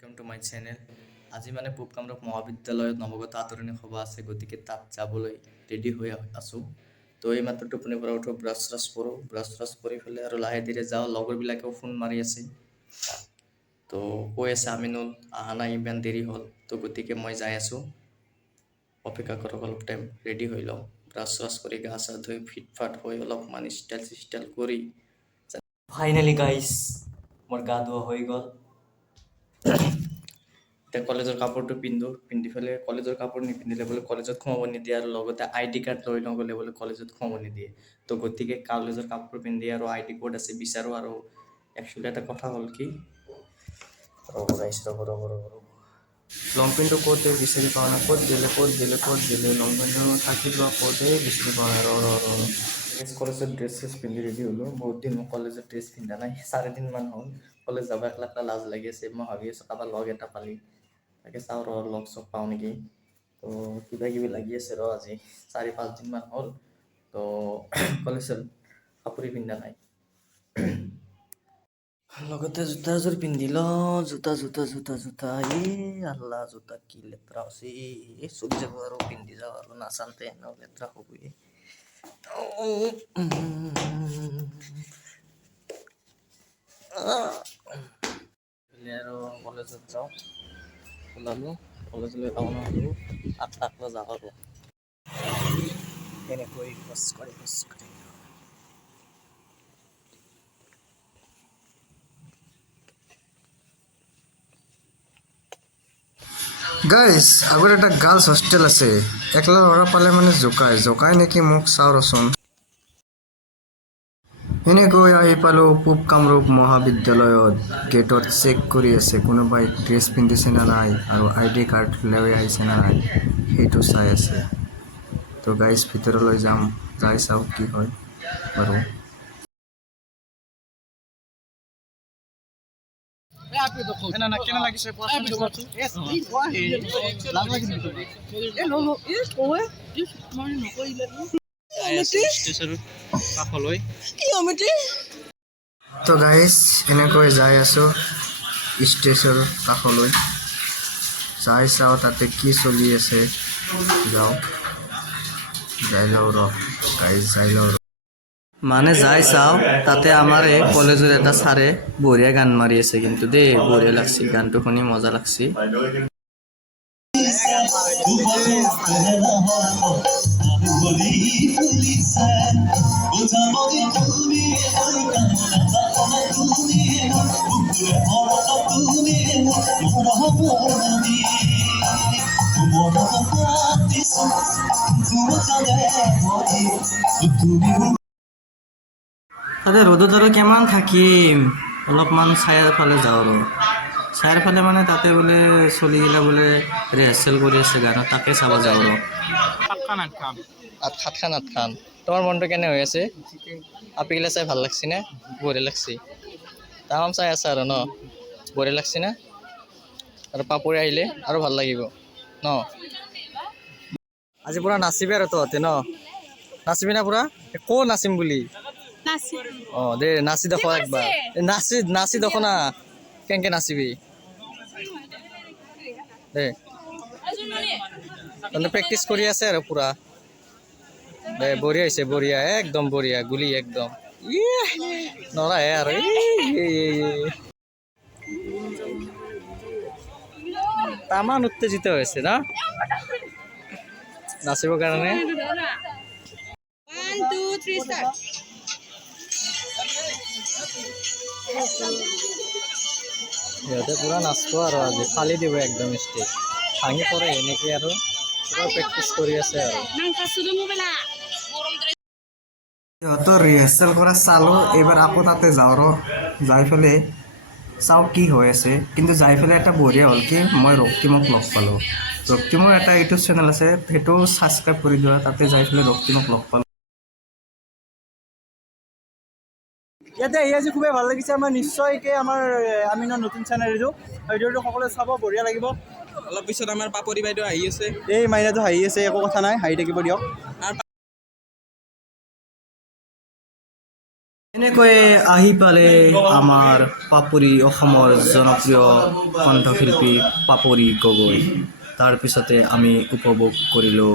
Welcome to my channel. আজি মানে পূব কামৰূপ মহাবিদ্যালয়ত নৱগত আদৰণি সভা আছে, গতিকে তাত যাবলৈ ৰেডি হৈ আছোঁ। তো এই মাত্ৰ টোপনিৰ পৰা উঠোঁ, ব্ৰাছ কৰি পেলাই আৰু লাহে ধীৰে যাওঁ। লগৰবিলাকেও ফোন মাৰি আছে, তো কৈ আছে আমিনুল অহা নাই, ইমান দেৰি হ'ল। তো গতিকে মই যাই আছোঁ, অপেক্ষা কৰক অলপ টাইম, ৰেডি হৈ লওঁ। ব্ৰাছ কৰি গা চা ধুই ফিটফাট হৈ অলপমান ষ্টাইল কৰি ফাইনেলি গাইজ মোৰ গা ধোৱা হৈ গ'ল। এতিয়া কলেজৰ কাপোৰটো পিন্ধি পেলাই কলেজৰ কাপোৰ নিপিন্ধিলে বোলে কলেজত সোমাব নিদিয়ে, আৰু লগতে ID কাৰ্ড লৈ নগ'লে বোলে কলেজত সোমাব নিদিয়ে। তো গতিকে কলেজৰ কাপোৰ পিন্ধি আৰু ID ক'ত আছে বিচাৰোঁ। আৰু একচুৱেলি এটা কথা হ'ল কি, লং পেণ্টটো ক'ত বিচাৰি পোৱা নাই, ক'ত দিলে লং পেণ্টটো থাকি যোৱা ক'তে বিচাৰি পোৱা নাই। কলেজত ড্ৰেছ পিন্ধি ৰেডি হ'লোঁ। বহুত দিন মই কলেজত ড্ৰেছ পিন্ধা নাই, 4 দিনমান হ'ল। কলেজ যাব একলা লাজ লাগি আছে। মই ভাবি আছোঁ কাৰোবাৰ লগ এটা পালি তাকে চাওঁ লগ চগ পাওঁ নেকি। তো কিবা কিবি লাগি আছে আজি 4-5 দিনমান হ'ল। তো কলেজত কাপোৰে পিন্ধা নাই। লগতে জোতা এযোৰ পিন্ধি লওঁ। জোতা আল্লাহ, জোতা কি লেতেৰা হৈছে। চলি যাব আৰু পিন্ধি যাওঁ আৰু নাচানতে এনেও লেতেৰা হ'বই। আৰু কলেজত যাওঁ, ওলালোঁ, কলেজলৈ ৰাওনা হ'লোঁ। 8 যাওঁ আৰু এনেকৈ খোজ কাঢ়ি গাইজ, আগত এটা গাৰ্লছ হোষ্টেল আছে। একলা ল'ৰা পালে মানে জোকাই নেকি মোক, চাওঁ ৰচোন। এনেকৈ আহি পালোঁ পূব কামৰূপ মহাবিদ্যালয়ত। গেটত চেক কৰি আছে কোনোবাই ড্ৰেছ পিন্ধিছে নে নাই আৰু ID কাৰ্ড লৈ আহিছে নে নাই, সেইটো চাই আছে। তো গাইজ ভিতৰলৈ যাম, যাই চাওঁ কি হয় বাৰু। তো গাইজ এনেকৈ যাই আছোঁ ষ্টেজৰ কাষলৈ, যাই চাওঁ তাতে কি চলি আছে। যাই লওঁ মানে যাই চাওঁ তাতে আমাৰ এই কলেজৰ এটা ছাৰে বঢ়িয়া গান মাৰি আছে, কিন্তু দেই বঢ়িয়া লাগছে, গানটো শুনি মজা লাগছে। তাতে ৰ'দত আৰু কিমান থাকিম, অলপমান ছাইৰ ফালে যাওঁ। আৰু ছাইৰ ফালে মানে তাতে বোলে চলিগিলা বোলে ৰিহাৰ্চেল কৰি আছে গানত, তাকে চাব যাওঁ। আৰু সাতখান তোমাৰ মনটো কেনে হৈ আছে? আপিগিলা চাই ভাল লাগছি নে? বঢ়িয়া লাগছি, তামাম চাই আছে আৰু ন, বঢ়িয়া লাগছি না? আৰু পাপৰি আহিলে আৰু ভাল লাগিব ন। আজি পুৰা নাচিবি আৰু তহঁতে ন, নাচিবি না পুৰা? ক'ত নাচিম বুলি? দে নাচি দেখো একবাৰ, নাচি দেখো না কেনেকে নাচিবি দে। প্ৰেক্টিচ কৰি আছে আৰু পুৰা দে, বঢ়িয়া হৈছে, বঢ়িয়া, একদম বঢ়িয়া, গুলি একদম নৰাহে আৰু তামান উত্তেজিত হৈছে না নাচিবৰ কাৰণে। সিহঁতে পুৰা নাচব আৰু আজি ফালি দিব একদম, ষ্টেজ ভাঙি পৰে এনেকে আৰু পুৰা প্ৰেক্টিচ কৰি আছে। আৰু সিহঁতৰ ৰিহাৰ্চেল কৰা চালোঁ, এইবাৰ আকৌ তাতে যাওঁ ৰ, যাই পেলাই চাওঁ কি হৈ আছে। কিন্তু যাই পেলাই এটা বঢ়িয়া হ'ল কি, মই ৰক্তিমক লগ পালোঁ। ৰক্তিমৰ এটা ইউটিউব চেনেল আছে, সেইটো ছাবস্ক্ৰাইব কৰি দিবা। তাতে যাই পেলাই ৰক্তিমক লগ পালোঁ। ইয়াতে আহি আজি খুবেই ভাল লাগিছে আমাৰ, নিশ্চয়কৈ আমাৰ আমিনৰ নতুন চেনেল এইটো ভিডিঅ'টো সকলোৱে চাব, বঢ়িয়া লাগিব। অলপ পিছত আমাৰ পাপৰি বাইদেউ আহি আছে, এই মাইনাটো হাঁহি আছে, একো কথা নাই, হাঁহি থাকিব দিয়ক। এনেকৈয়ে আহি পালে আমাৰ পাপৰি অসমৰ জনপ্ৰিয় কণ্ঠশিল্পী পাপৰি গগৈ তাৰপিছতে আমি উপভোগ কৰিলোঁ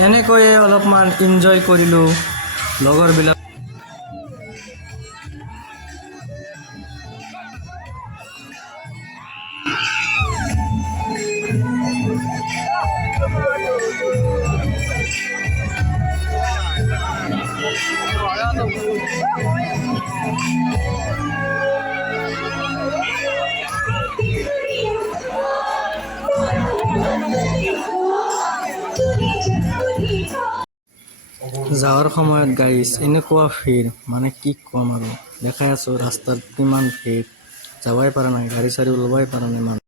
এনেকৈয়ে অলপমান এনজয় কৰিলোঁ লগৰবিলাক যাৱাৰ সময়ত গাইছ এনেকুৱা ভিৰ মানে কি ক'ম আৰু দেখাই আছোঁ ৰাস্তাত কিমান ভিৰ যাবই পৰা নাই গাড়ী চাড়ী ওলাবই পৰা নাই মানুহ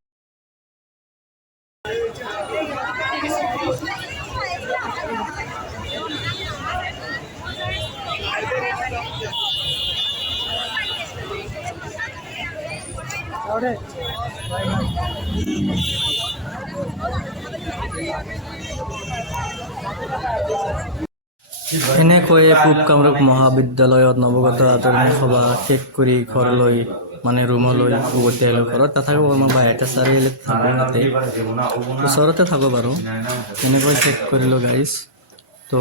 এনেকৈয়ে পূব কামৰূপ মহাবিদ্যালয়ত নৱগত আদৰণি সভা শেষ কৰি ঘৰলৈ মানে ৰুমলৈ উভতি আহিলোঁ ঘৰত তথাপিও মই বাহিৰতে চাৰিআলিত থাকোঁ ইয়াতে ওচৰতে থাকোঁ বাৰু এনেকৈ শেষ কৰিলোঁ গাইজ তো